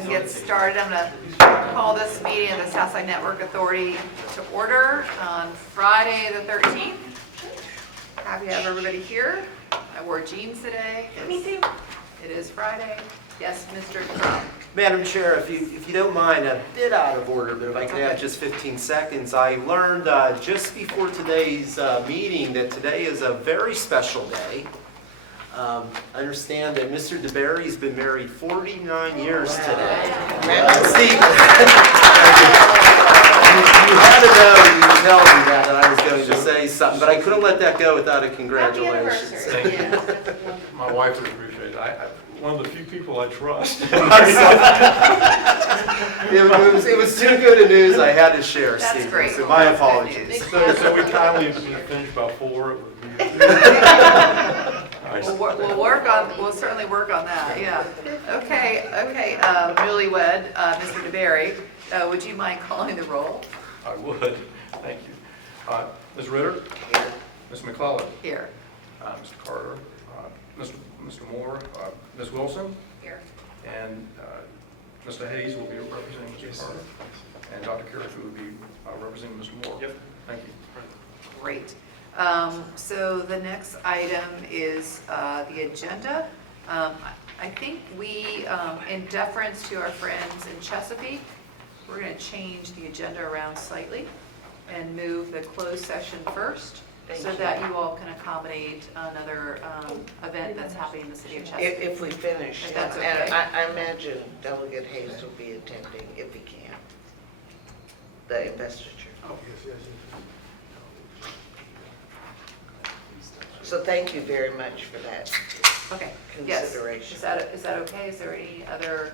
ahead and get started. I'm going to call this meeting of the Southside Network Authority to order on Friday the 13th. Happy to have everybody here. I wore jeans today. Me too. It is Friday. Yes, Mr. Crump. Madam Chair, if you don't mind, a bit out of order, but if I could have just 15 seconds. I learned just before today's meeting that today is a very special day. I understand that Mr. DeBerry's been married 49 years today. Steve, you had to know, you tell me that I was going to say something, but I couldn't let that go without a congratulations. Thank you. My wife would appreciate it. One of the few people I trust. It was too good a news I had to share, That's Steve. great. So my apologies. So we kindly finished about 4. Nice. We'll certainly work on that, yeah. Okay, newlywed, Mr. DeBerry, would you mind calling the roll? I would. Thank you. Ms. Ritter? Here. Ms. McClellan? Here. Mr. Carter? Mr. Moore? Ms. Wilson? Here. And Mr. Hayes will be representing Mr. Carter. And Dr. Carrick will be representing Mr. Moore. Yep. Thank you. Great. So the next item is the agenda. I think we, in deference to our friends in Chesapeake, we're going to change the agenda around slightly and move the closed session first so that you all can accommodate another event that's happening in the city of Chesapeake. If we finish, If that's and okay. I imagine Delegate Hayes will be attending if he can, the investiture. So thank you very much for that Okay. Yes. consideration. Is that okay? Is there any other?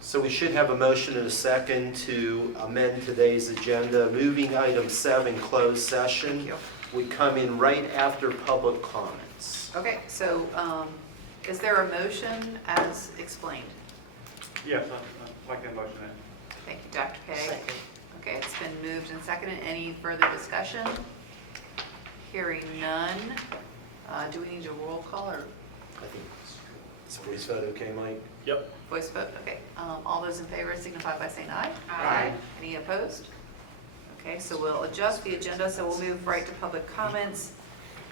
So we should have a motion and a second to amend today's agenda, moving item 7, closed session. Thank you. We come in right after public comments. Okay, so is there a motion as explained? Yes, I'd like to motion that. Thank you, Dr. Kay. Second. Okay, it's been moved and seconded. Any further discussion? Hearing none. Do we need a roll call or I think it's voice vote okay, Mike? Yep. voice vote? Okay, all those in favor signify by saying aye. Aye. Any opposed? Okay, so we'll adjust the agenda, so we'll move right to public comments.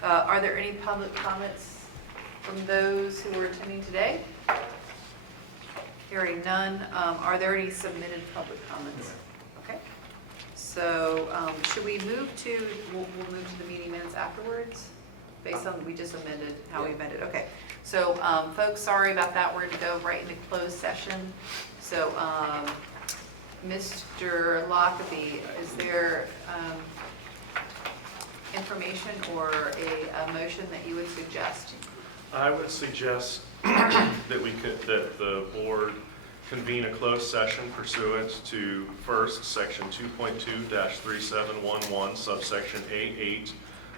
Are there any public comments from those who are attending today? Hearing none. Are there any submitted public comments? Okay. So should we move to, we'll move to the meeting minutes afterwards? Based on, we just amended how we amended. Okay. So folks, sorry about that. We're going to go right into closed session. So Mr. Lockaby, is there information or a motion that you would suggest? I would suggest that the board convene a closed session pursuant to first, section 2.2-3711, subsection A8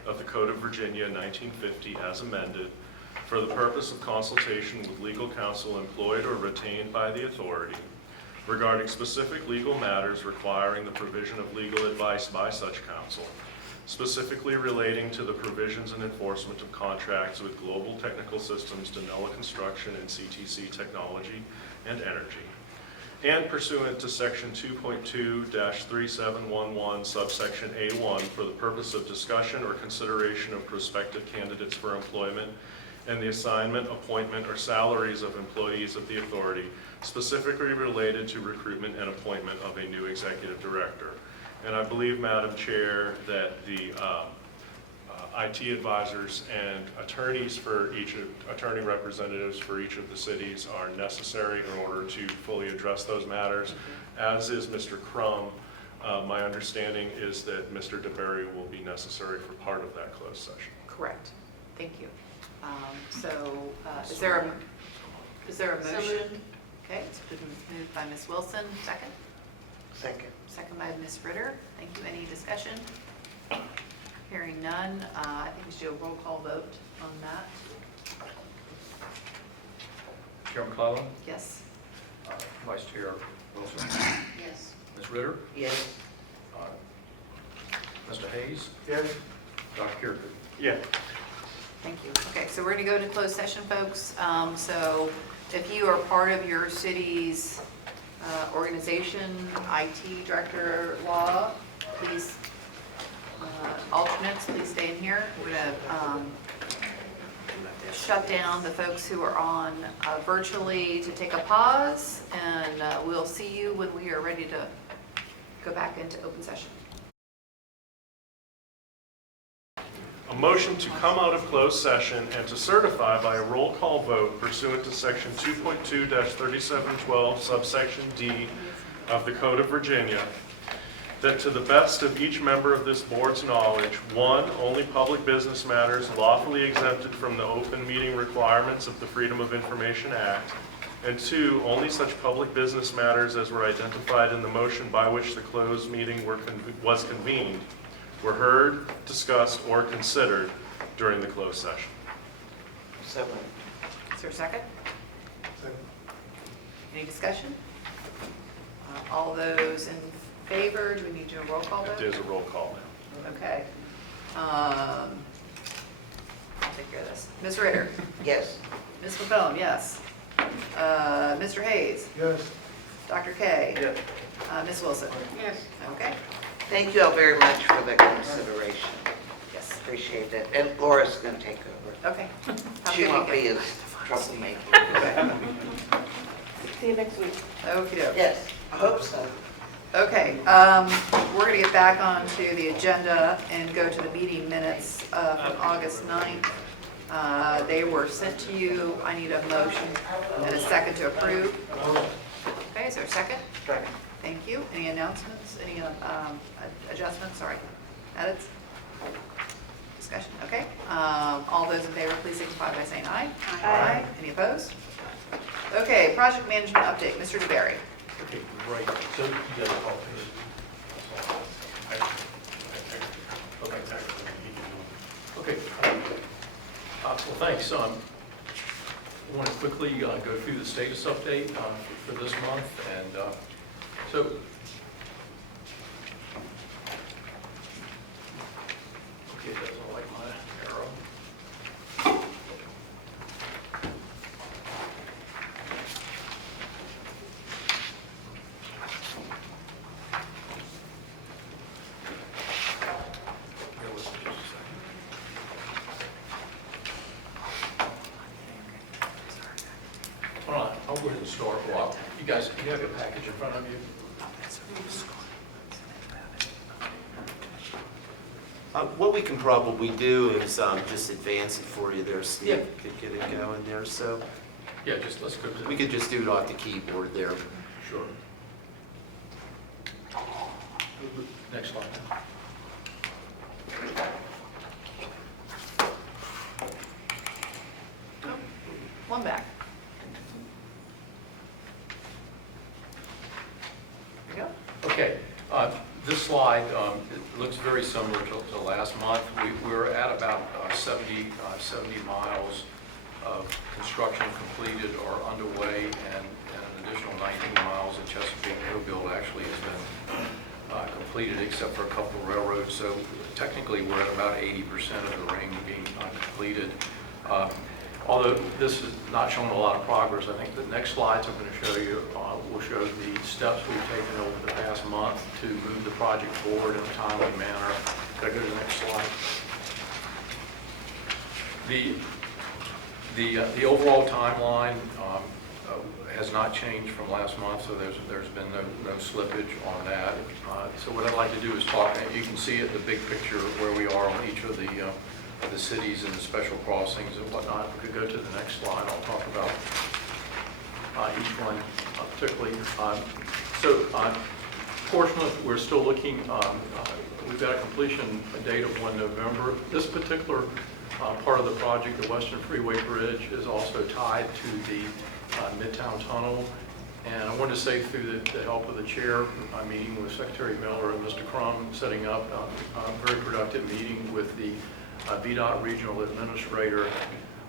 of the Code of Virginia 1950 as amended, for the purpose of consultation with legal counsel employed or retained by the authority regarding specific legal matters requiring the provision of legal advice by such counsel, specifically relating to the provisions and enforcement of contracts with Global Technical Systems, Danella Construction, and CTC Technology and Energy, and pursuant to section 2.2-3711, subsection A1, for the purpose of discussion or consideration of prospective candidates for employment and the assignment, appointment, or salaries of employees of the authority, specifically related to recruitment and appointment of a new executive director. And I believe, Madam Chair, that the IT advisors and attorneys for attorney representatives for each of the cities are necessary in order to fully address those matters, as is Mr. Crum. My understanding is that Mr. DeBerry will be necessary for part of that closed session. Correct. Thank you. Is there a motion? Okay, it's been moved by Ms. Wilson. Second? Second. Second by Ms. Ritter. Thank you. Any discussion? Hearing none. I think we should do a roll call vote on that. Chair McClellan? Yes. Vice Chair Wilson? Yes. Ms. Ritter? Yes. Mr. Hayes? Yes. Dr. Carrick? Yeah. Thank you. Okay, so we're going to go into closed session, folks. So if you are part of your city's organization, IT director, law, please, alternates, please stay in here. We're going to shut down the folks who are on virtually to take a pause, and we'll see you when we are ready to go back into open session. A motion to come out of closed session and to certify by a roll call vote pursuant to section 2.2-3712 subsection D of the Code of Virginia, that to the best of each member of this board's knowledge, 1, only public business matters lawfully exempted from the open meeting requirements of the Freedom of Information Act, and 2, only such public business matters as were identified in the motion by which the closed meeting was convened were heard, discussed, or considered during the closed session. So moved. Is there a second? Any discussion? All those in favor, do we need to do a roll call vote? It is a roll call now. Okay. I'll take care of this. Ms. Ritter? Yes. Ms. McComb, yes. Mr. Hayes? Yes. Dr. K? Yes. Ms. Wilson? Yes. Okay, Thank you all very much for the consideration. yes, Appreciate that. And Laura's going to take over. okay. Have a She good won't be weekend. as troublemaking. See you next week. Okey-doke. Yes, I hope so. Okay, we're going to get back onto the agenda and go to the meeting minutes from August 9th. They were sent to you. I need a motion and a second to approve. Okay, is there a second? Second. Thank you. Any announcements, any adjustments, sorry, edits? Discussion, okay. All those in favor, please signify by saying aye. Aye. Any opposed? Okay, project management update, Mr. DeBerry. Okay, great. So you guys are all finished? Okay. Well, thanks. I want to quickly go through the status update for this month. And so, okay, it doesn't like my arrow. Bear with me just a second. Hold on, I'll go ahead and start. Well, you guys, you have your package in front of you? What we can probably do is just advance it for you there, Steve, Yeah. to get it going there. So Yeah, just let's go to we could just do it off the keyboard there. Sure. Next slide. One back. There you go. Okay, this slide, it looks very similar to last month. We're at about 70 miles of construction completed or underway, and an additional 19 miles in Chesapeake co-build actually has been completed, except for a couple of railroads. So technically, we're at about 80% of the ring being completed. Although this is not showing a lot of progress, I think the next slides I'm going to show you will show the steps we've taken over the past month to move the project forward in a timely manner. Can I go to the next slide? The overall timeline has not changed from last month, so there's been no slippage on that. So what I'd like to do is talk, you can see it, the big picture of where we are on each of the cities and the special crossings and whatnot. If we could go to the next slide, I'll talk about each one particularly. So Portsmouth, we're still looking, we've got a completion date of 1 November. This particular part of the project, the Western Freeway Bridge, is also tied to the Midtown Tunnel. And I wanted to say, through the help of the chair, I'm meeting with Secretary Miller and Mr. Crum, setting up a very productive meeting with the VDOT Regional Administrator.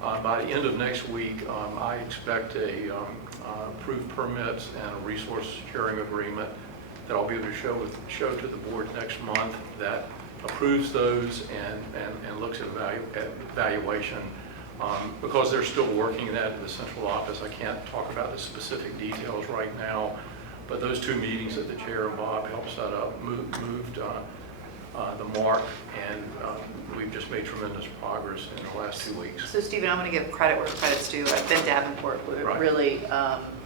By the end of next week, I expect approved permits and a resource sharing agreement that I'll be able to show to the board next month that approves those and looks at evaluation. Because they're still working that in the central office, I can't talk about the specific details right now, but those 2 meetings that the chair and Bob helped set up moved the mark, and we've just made tremendous progress in the last 2 weeks. So Stephen, I'm going to give credit where credit's due. Ben Davenport Right. really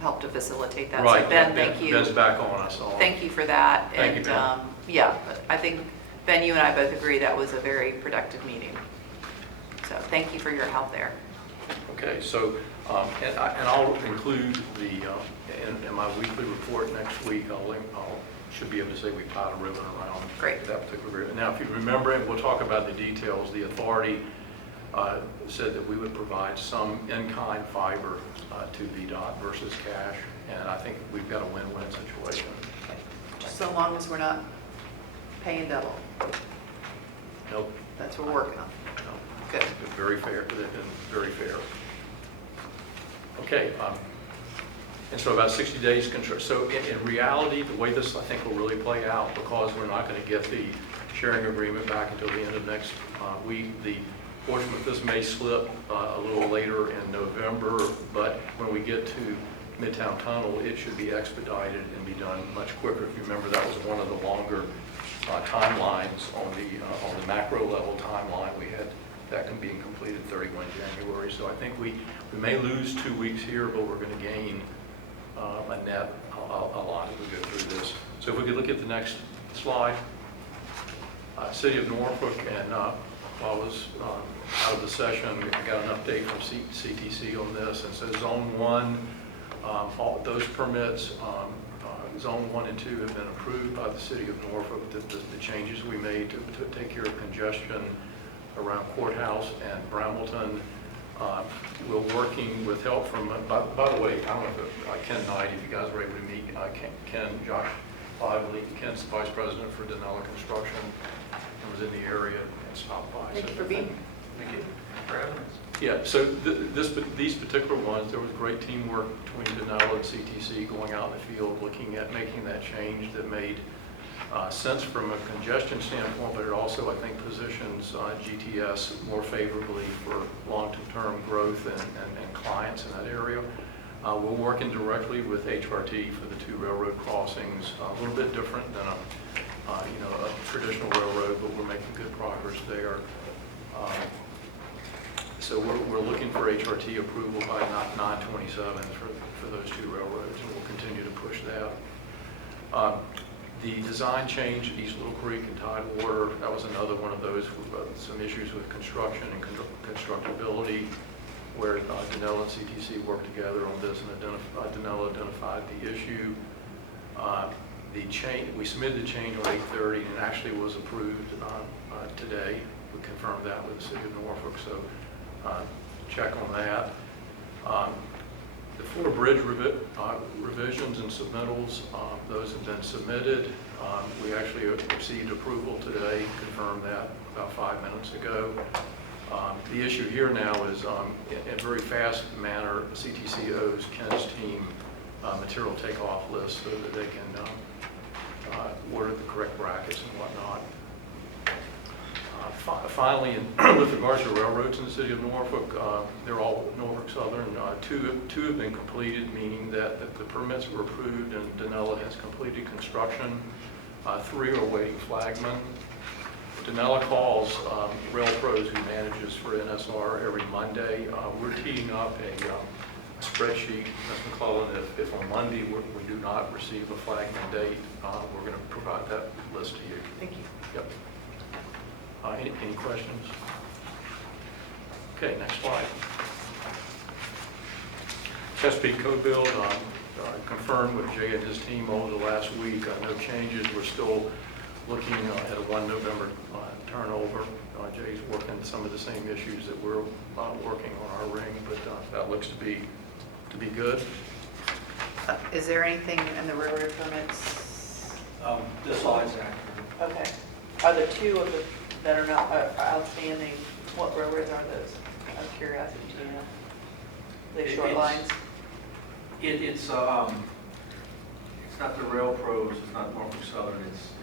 helped to facilitate that. Right, So Ben, yeah, thank you. Ben's back on us all. Thank you for that. Thank you, Ben. Yeah, I think, Ben, you and I both agree that was a very productive meeting. So thank you for your help there. Okay, so, and I'll include in my weekly report next week, should be able to say we tied a ribbon around Great. that particular ribbon. Now, if you remember, and we'll talk about the details, the authority said that we would provide some in-kind fiber to VDOT versus cash, and I think we've got a win-win situation. Just so long as we're not paying double. Nope. That's what we're working on. No. Good. Very fair, they've been very fair. Okay, and so about 60 days control. So in reality, the way this I think will really play out, because we're not going to get the sharing agreement back until the end of next week, the portion of this may slip a little later in November, but when we get to Midtown Tunnel, it should be expedited and be done much quicker. If you remember, that was one of the longer timelines on the macro level timeline. We had that can be completed 31 January. So I think we may lose 2 weeks here, but we're going to gain a net a lot as we go through this. So if we could look at the next slide. City of Norfolk, and while I was out of the session, I got an update from CTC on this, and so Zone 1, all those permits, Zone 1 and 2 have been approved by the City of Norfolk. The changes we made to take care of congestion around Courthouse and Brambleton. We're working with help from, by the way, I don't know if Ken Knight, if you guys were able to meet, Ken, Josh Lively, Ken's the Vice President for Denella Construction, and was in the area and stopped by. Thank you for being here. Thank you for having us. Yeah, so these particular ones, there was great teamwork between Denella and CTC going out in the field, looking at making that change that made sense from a congestion standpoint, but it also, I think, positions GTS more favorably for long-term growth and clients in that area. We're working directly with HRT for the 2 railroad crossings, a little bit different than a traditional railroad, but we're making good progress there. So we're looking for HRT approval by 9/27 for those 2 railroads, and we'll continue to push that. The design change at East Little Creek and Tidewater, that was another one of those with some issues with construction and constructability, where Denella and CTC worked together on this, and Denella identified the issue. We submitted the change on 8/30, and it actually was approved today. We confirmed that with the City of Norfolk, so check on that. The 4 bridge revisions and submittals, those have been submitted. We actually received approval today, confirmed that about 5 minutes ago. The issue here now is, in a very fast manner, CTC owes Ken's team material takeoff lists so that they can order the correct brackets and whatnot. Finally, with regards to railroads in the City of Norfolk, they're all Norfolk Southern. Two have been completed, meaning that the permits were approved and Denella has completed construction. 3 are awaiting flagman. Denella calls Rail Pros, who manages for NSR, every Monday. We're teeing up a spreadsheet, Ms. McClellan. If on Monday we do not receive a flagman date, we're going to provide that list to you. Thank you. Yep. Any questions? Okay, next slide. Chesapeake Co-Build, confirmed with Jay and his team over the last week. No changes. We're still looking at a 1 November turnover. Jay's working some of the same issues that we're working on our ring, but that looks to be good. Is there anything in the railroad permits? This slide's accurate. Okay. Are the 2 of the that are not outstanding, what railroads are those? Out of curiosity, do you know? They short lines? It's not the Rail Pros, it's not Norfolk Southern, it's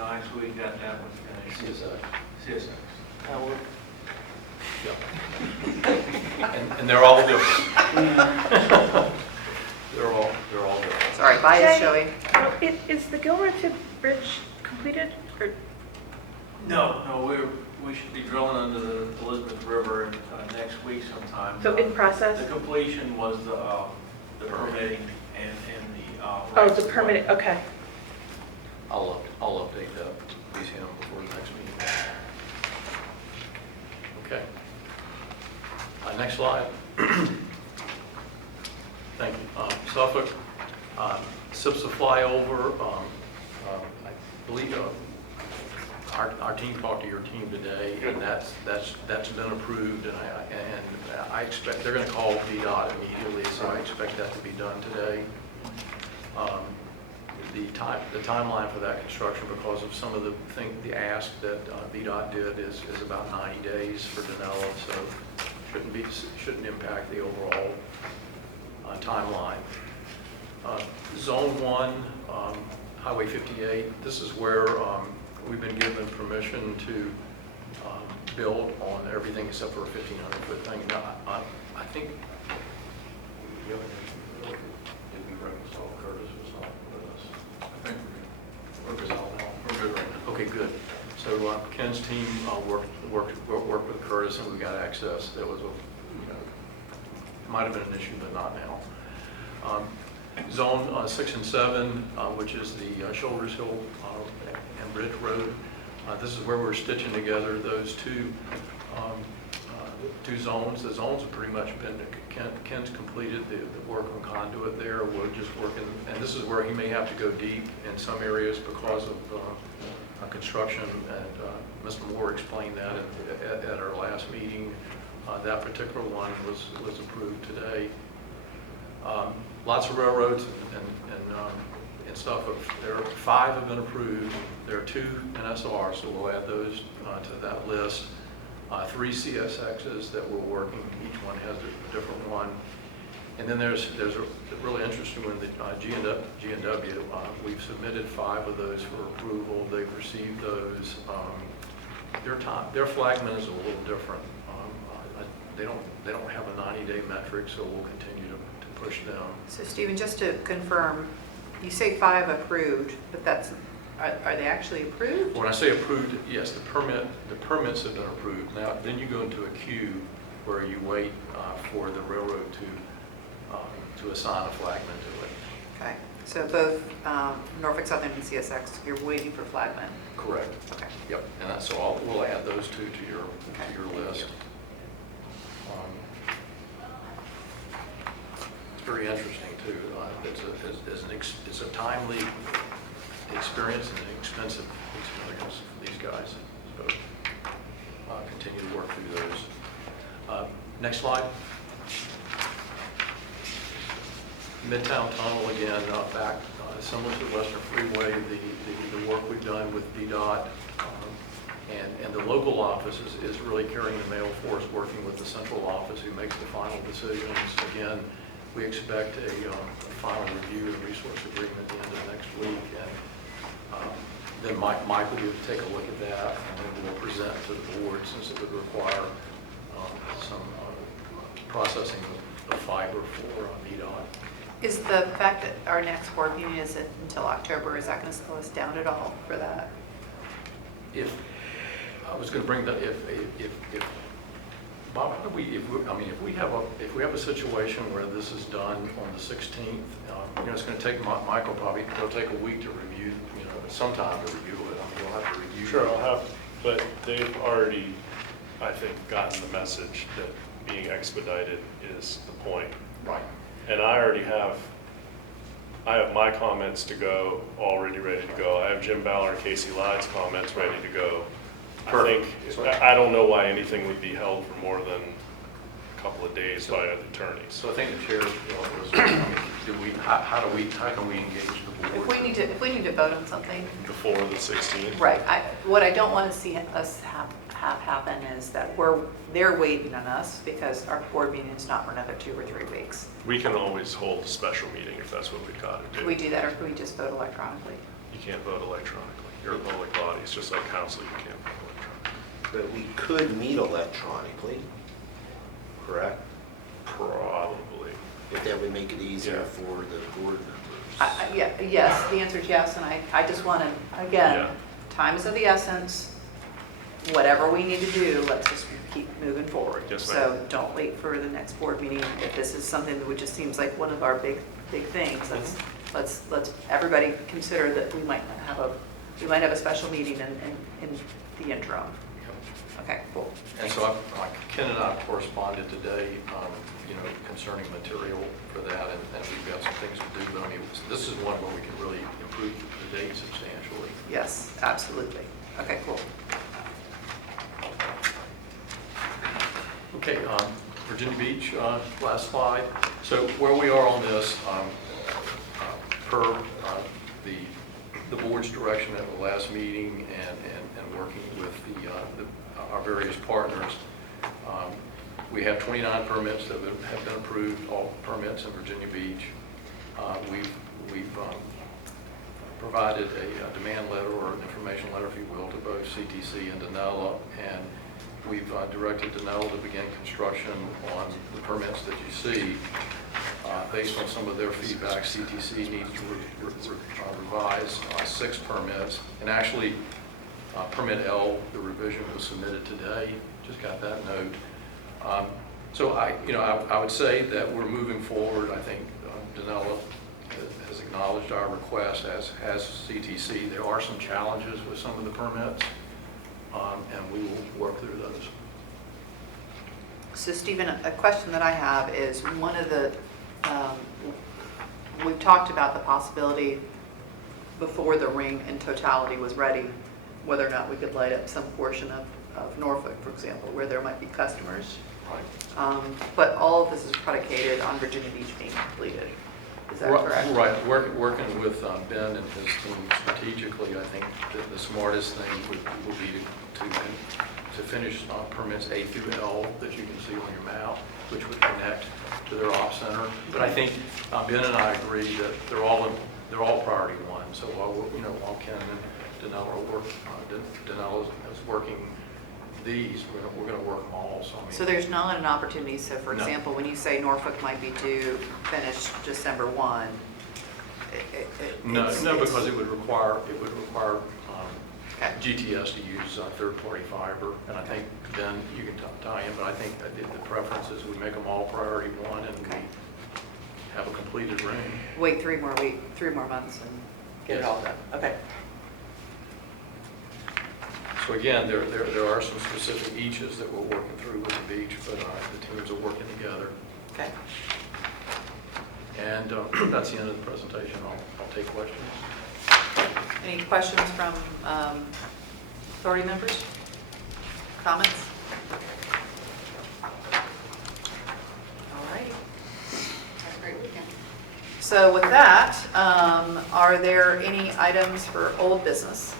Nice, we got that one finished. CSX. And they're all different. They're all different. Sorry, bias Jay, showing. Is the Gilmer to Bridge completed, or, No, we should be drilling under the Elizabeth River next week sometime. so in process? The completion was the permitting and the. Oh, the permit, okay. I'll update that BCM before the next meeting. Okay. Next slide. Thank you. Suffolk, SIPSA flyover, I believe our team talked to your team today, and that's been approved, and I expect, they're going to call VDOT immediately, so I expect that to be done today. The timeline for that construction, because of some of the ask that VDOT did, is about 90 days for Denella, so shouldn't impact the overall timeline. Zone 1, Highway 58, this is where we've been given permission to build on everything except for a 1,500-foot thing. Now, I think, did we reconcile Curtis was not with us? I think We're good right now. Okay, good. So Ken's team worked with Curtis, and we got access. That was might have been an issue, but not now. Zone 6 and 7, which is the Shoulders Hill and Bridge Road. This is where we're stitching together those two zones. The zones have pretty much been, Ken's completed the work on conduit there. We're just working, and this is where he may have to go deep in some areas because of construction, and Mr. Moore explained that at our last meeting. That particular one was approved today. Lots of railroads and stuff. There are 5 have been approved. There are 2 NSR, so we'll add those to that list. 3 CSXs that we're working. Each one has a different one. And then there's a really interesting one, the G&W. We've submitted 5 of those for approval. They've received those. Their flagman is a little different. They don't have a 90-day metric, so we'll continue to push them. So Stephen, just to confirm, you say 5 approved, but are they actually approved? When I say approved, yes, the permits have been approved. Now, then you go into a queue where you wait for the railroad to assign a flagman to it. Okay, so both Norfolk Southern and CSX, you're waiting for flagmen? Correct. Okay. Yep, and so we'll add those 2 to your list. It's very interesting too. It's a timely experience and an expensive experience for these guys. So continue to work through those. Next slide. Midtown Tunnel again, back similar to the Western Freeway. The work we've done with VDOT and the local office is really carrying the mail for us, working with the central office who makes the final decisions. Again, we expect a final review of the resource agreement at the end of next week, and then Mike will be able to take a look at that, and then we'll present to the board, since it would require some processing of fiber for VDOT. Is the fact that our next board meeting isn't until October, is that going to slow us down at all for that? If I was going to bring that, if Bob, how do we, if we have a situation where this is done on the 16th, it's going to take Michael probably, it'll take a week to review, some time to review it. We'll have to review. Sure, I'll have, but they've already, I think, gotten the message that being expedited is the point. Right. And I already have my comments to go, already ready to go. I have Jim Ballard and Casey Lyde's comments ready to go. Perfect. I don't know why anything would be held for more than a couple of days by other attorneys. So I think the chair, how can we engage the board? If we need to vote on something, Before the 16th? right, what I don't want to see us have happen is that they're waiting on us because our board meeting is not for another 2 or 3 weeks. We can always hold a special meeting if that's what we've got to do. Can we do that, or can we just vote electronically? You can't vote electronically. You're a public body, it's just like council, you can't vote electronically. But we could meet electronically, correct? Probably. If that would make it easier Yeah. for the board members. Yeah, yes, the answer is yes, and I just want to, again, Yeah. time is of the essence. Whatever we need to do, let's just keep moving forward. Yes, ma'am. So don't wait for the next board meeting. If this is something that just seems like one of our big things, let's everybody consider that we might have a special meeting in the interim. Okay, cool. And so Ken and I corresponded today, concerning material for that, and we've got some things to do, but I mean, this is one where we can really improve the date substantially. Yes, absolutely. Okay, cool. Okay, Virginia Beach, last slide. So where we are on this, per the board's direction at the last meeting and working with our various partners, we have 29 permits that have been approved, all permits in Virginia Beach. We've provided a demand letter or an information letter, if you will, to both CTC and Danella, and we've directed Danella to begin construction on the permits that you see. Based on some of their feedback, CTC needs to revise 6 permits, and actually permit L, the revision was submitted today, just got that note. So I would say that we're moving forward. I think Danella has acknowledged our request, as has CTC. There are some challenges with some of the permits, and we will work through those. So Stephen, a question that I have is one of the, we've talked about the possibility before the ring in totality was ready, whether or not we could light up some portion of Norfolk, for example, where there might be customers. Right. But all of this is predicated on Virginia Beach being completed. Is that correct? Right. Working with Ben and his team strategically, I think that the smartest thing would be to finish permits A through L that you can see on your map, which would connect to their ops center. But I think Ben and I agree that they're all priority one. So while Ken and Danella is working these, we're going to work them all. So there's not an opportunity. So for No. example, when you say Norfolk might be due finish December 1, No, because it would require okay. GTS to use third-party fiber, and I think then you can tie in, but I think that the preference is we make them all priority one, and Okay. we have a completed ring. Wait 3 more months and get it Yes. all done. Okay. So again, there are some specific eaches that we're working through with the beach, but the teams are working together. Okay. And that's the end of the presentation. I'll take questions. Any questions from authority members? Comments? All righty. Have a great weekend. So with that, are there any items for old business?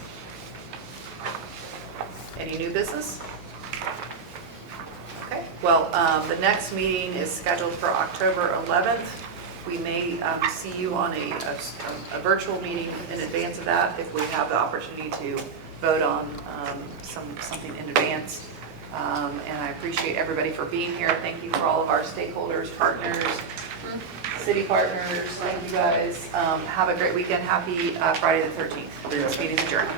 Any new business? Okay, well, the next meeting is scheduled for October 11th. We may see you on a virtual meeting in advance of that if we have the opportunity to vote on something in advance. And I appreciate everybody for being here. Thank you for all of our stakeholders, partners, city partners. Thank you guys. Have a great weekend. Happy Friday the 13th. This meeting is adjourned.